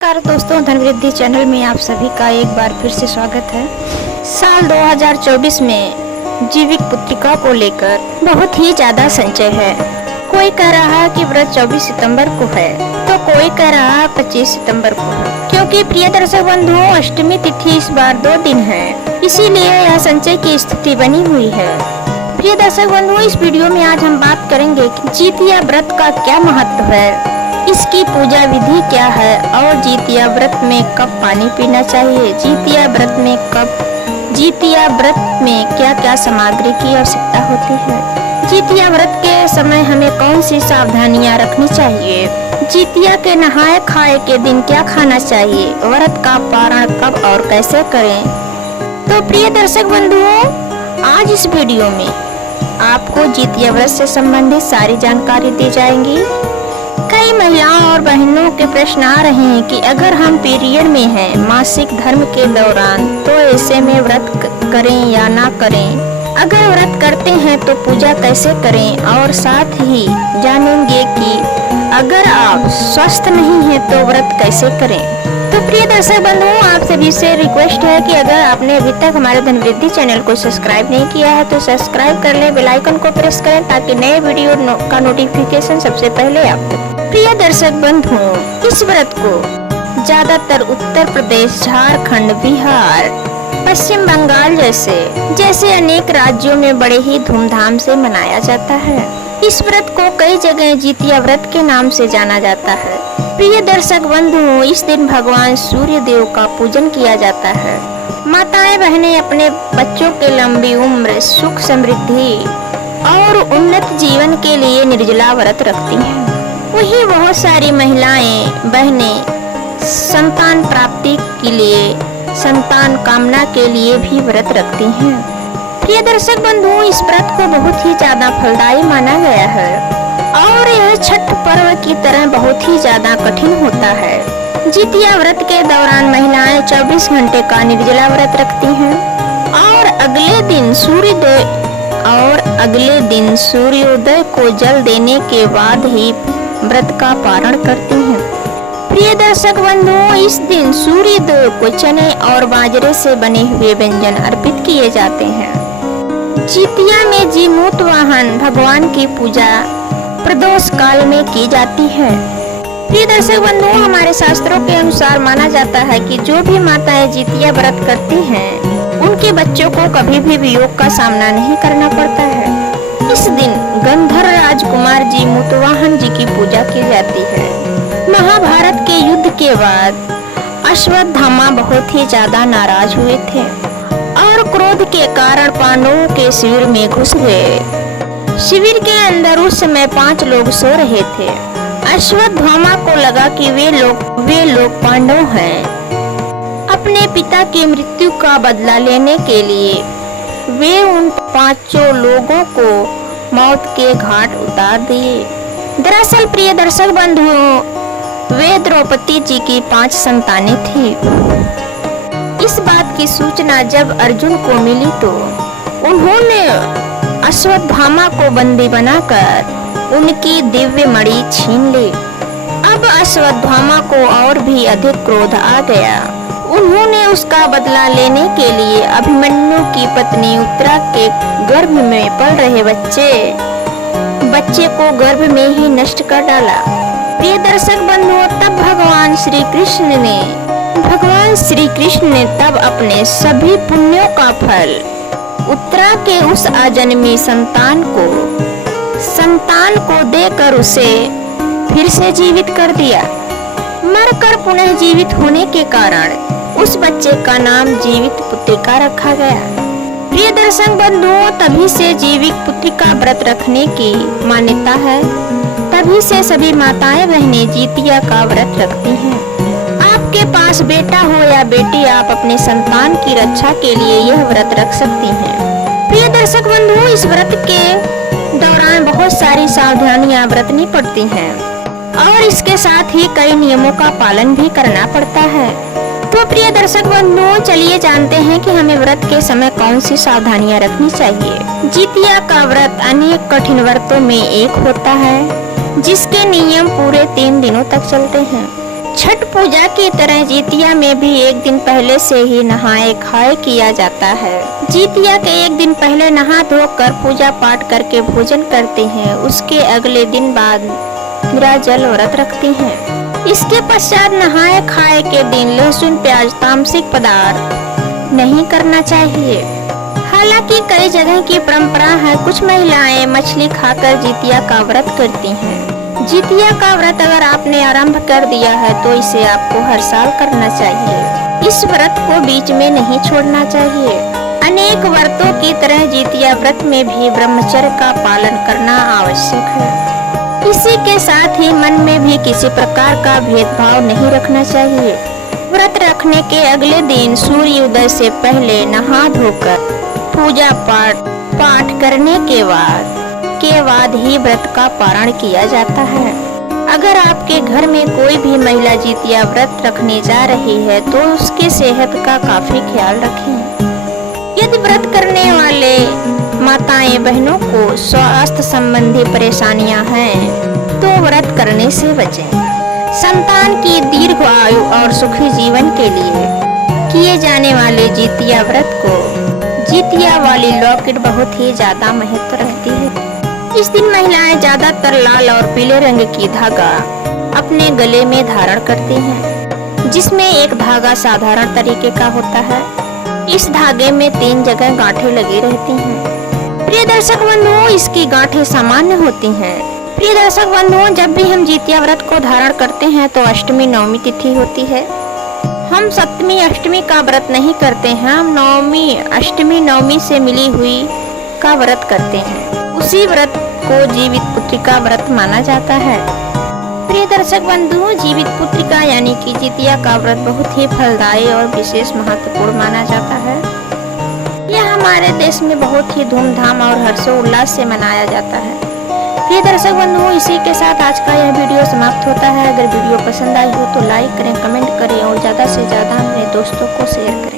नमस्कार दोस्तों, धनवृद्धि चैनल में आप सभी का एक बार फिर से स्वागत है। साल 2024 में जीविक पुत्रिका को लेकर बहुत ही ज्यादा संचय है। कोई कह रहा है कि व्रत 24 सितंबर को है तो कोई कह रहा है 25 सितंबर को है, क्योंकि प्रिय दर्शक बंधुओं अष्टमी तिथि इस बार 2 दिन है, इसीलिए यह संचय की स्थिति बनी हुई है। प्रिय दर्शक बंधुओं, इस वीडियो में आज हम बात करेंगे कि जितिया व्रत का क्या महत्व है, इसकी पूजा विधि क्या है और जितिया व्रत में कब पानी पीना चाहिए, जितिया व्रत में क्या क्या सामग्री की आवश्यकता होती है, जितिया व्रत के समय हमें कौन सी सावधानियां रखनी चाहिए, जितिया के नहाए खाए के दिन क्या खाना चाहिए, व्रत का पारण कब और कैसे करें। तो प्रिय दर्शक बंधुओं, आज इस वीडियो में आपको जितिया व्रत से संबंधित सारी जानकारी दी जाएंगी। कई महिलाओं और बहनों के प्रश्न आ रहे हैं कि अगर हम पीरियड में हैं, मासिक धर्म के दौरान, तो ऐसे में व्रत करें या ना करें। अगर व्रत करते हैं तो पूजा कैसे करें, और साथ ही जानेंगे कि अगर आप स्वस्थ नहीं हैं तो व्रत कैसे करें। तो प्रिय दर्शक बंधुओं, आप सभी से रिक्वेस्ट है कि अगर आपने अभी तक हमारे धनवृद्धि चैनल को सब्सक्राइब नहीं किया है तो सब्सक्राइब कर लें, बेल आइकन को प्रेस करें ताकि नए वीडियो का नोटिफिकेशन सबसे पहले आप तक। प्रिय दर्शक बंधुओं, इस व्रत को ज्यादातर उत्तर प्रदेश, झारखंड, बिहार, पश्चिम बंगाल जैसे अनेक राज्यों में बड़े ही धूमधाम से मनाया जाता है। इस व्रत को कई जगह जितिया व्रत के नाम से जाना जाता है। प्रिय दर्शक बंधुओं, इस दिन भगवान सूर्य देव का पूजन किया जाता है। माताएं बहनें अपने बच्चों के लंबी उम्र, सुख समृद्धि और उन्नत जीवन के लिए निर्जला व्रत रखती हैं। वहीं बहुत सारी महिलाएं बहनें संतान प्राप्ति के लिए, संतान कामना के लिए भी व्रत रखती हैं। प्रिय दर्शक बंधुओं, इस व्रत को बहुत ही ज्यादा फलदायी माना गया है और यह छठ पर्व की तरह बहुत ही ज्यादा कठिन होता है। जितिया व्रत के दौरान महिलाएं 24 घंटे का निर्जला व्रत रखती हैं और अगले दिन सूर्योदय को जल देने के बाद ही व्रत का पारण करती हैं। प्रिय दर्शक बंधुओं, इस दिन सूर्य देव को चने और बाजरे से बने हुए व्यंजन अर्पित किए जाते हैं। जितिया में जीमूत वाहन भगवान की पूजा प्रदोष काल में की जाती है। प्रिय दर्शक बंधुओं, हमारे शास्त्रों के अनुसार माना जाता है कि जो भी माताएं जितिया व्रत करती हैं, उनके बच्चों को कभी भी वियोग का सामना नहीं करना पड़ता है। इस दिन गंधर्व राजकुमार जी मुतवाहन जी की पूजा की जाती है। महाभारत के युद्ध के बाद अश्वत्थामा बहुत ही ज्यादा नाराज हुए थे और क्रोध के कारण पांडवों के शिविर में घुस गए। शिविर के अंदर उस समय 5 लोग सो रहे थे। अश्वत्थामा को लगा कि वे लोग पांडव हैं। अपने पिता की मृत्यु का बदला लेने के लिए वे उन 5 लोगों को मौत के घाट उतार दिए। दरअसल प्रिय दर्शक बंधुओं, वे द्रौपदी जी की 5 संतानें थी। इस बात की सूचना जब अर्जुन को मिली तो उन्होंने अश्वत्थामा को बंदी बनाकर उनकी दिव्य मणि छीन ली। अब अश्वत्थामा को और भी अधिक क्रोध आ गया। उन्होंने उसका बदला लेने के लिए अभिमन्यु की पत्नी उत्तरा के गर्भ में पल रहे बच्चे को गर्भ में ही नष्ट कर डाला। प्रिय दर्शक बंधुओं, तब भगवान श्री कृष्ण ने तब अपने सभी पुण्यों का फल उत्तरा के उस अजन्मी संतान को देकर उसे फिर से जीवित कर दिया। मरकर पुनः जीवित होने के कारण उस बच्चे का नाम जीवित पुत्रिका रखा गया। प्रिय दर्शक बंधुओं, तभी से जीवित पुत्रिका व्रत रखने की मान्यता है। तभी से सभी माताएं बहनें जितिया का व्रत रखती हैं। आपके पास बेटा हो या बेटी, आप अपने संतान की रक्षा के लिए यह व्रत रख सकती हैं। प्रिय दर्शक बंधुओं, इस व्रत के दौरान बहुत सारी सावधानियां बरतनी पड़ती हैं और इसके साथ ही कई नियमों का पालन भी करना पड़ता है। तो प्रिय दर्शक बंधुओं, चलिए जानते हैं कि हमें व्रत के समय कौन सी सावधानियां रखनी चाहिए। जितिया का व्रत अनेक कठिन व्रतों में एक होता है, जिसके नियम पूरे 3 दिनों तक चलते हैं। छठ पूजा की तरह जितिया में भी एक दिन पहले से ही नहाए खाए किया जाता है। जितिया के एक दिन पहले नहा धोकर पूजा पाठ करके भोजन करते हैं। उसके अगले दिन बाद निर्जल व्रत रखते हैं। इसके पश्चात नहाए खाए के दिन लहसुन प्याज तामसिक पदार्थ नहीं करना चाहिए। हालांकि कई जगह की परंपरा है, कुछ महिलाएं मछली खाकर जितिया का व्रत करती हैं। जितिया का व्रत अगर आपने आरंभ कर दिया है तो इसे आपको हर साल करना चाहिए। इस व्रत को बीच में नहीं छोड़ना चाहिए। अनेक व्रतों की तरह जितिया व्रत में भी ब्रह्मचर्य का पालन करना आवश्यक है। इसी के साथ ही मन में भी किसी प्रकार का भेदभाव नहीं रखना चाहिए। व्रत रखने के अगले दिन सूर्य उदय से पहले नहा धोकर पूजा पाठ करने के बाद ही व्रत का पारण किया जाता है। अगर आपके घर में कोई भी महिला जितिया व्रत रखने जा रही है तो उसके सेहत का काफी ख्याल रखें। यदि व्रत करने वाले माताएं बहनों को स्वास्थ्य संबंधी परेशानियां हैं तो व्रत करने से बचें। संतान की दीर्घ आयु और सुखी जीवन के लिए किए जाने वाले जितिया व्रत को जितिया वाली लॉकेट बहुत ही ज्यादा महत्व रखती है। इस दिन महिलाएं ज्यादातर लाल और पीले रंग की धागा अपने गले में धारण करती हैं, जिसमें एक धागा साधारण तरीके का होता है। इस धागे में 3 जगह गांठें लगी रहती हैं। प्रिय दर्शक बंधुओं, इसकी गांठें सामान्य होती हैं। प्रिय दर्शक बंधुओं, जब भी हम जितिया व्रत को धारण करते हैं तो अष्टमी नवमी तिथि होती है। हम सप्तमी अष्टमी का व्रत नहीं करते हैं, हम नवमी अष्टमी नवमी से मिली हुई का व्रत करते हैं। उसी व्रत को जीवित पुत्रिका व्रत माना जाता है। प्रिय दर्शक बंधुओं, जीवित पुत्रिका यानी कि जितिया का व्रत बहुत ही फलदायी और विशेष महत्वपूर्ण माना जाता है। यह हमारे देश में बहुत ही धूमधाम और हर्षोल्लास से मनाया जाता है। प्रिय दर्शक बंधुओं, इसी के साथ आज का यह वीडियो समाप्त होता है। अगर वीडियो पसंद आई हो तो लाइक करें, कमेंट करें और ज्यादा से ज्यादा अपने दोस्तों को शेयर करें।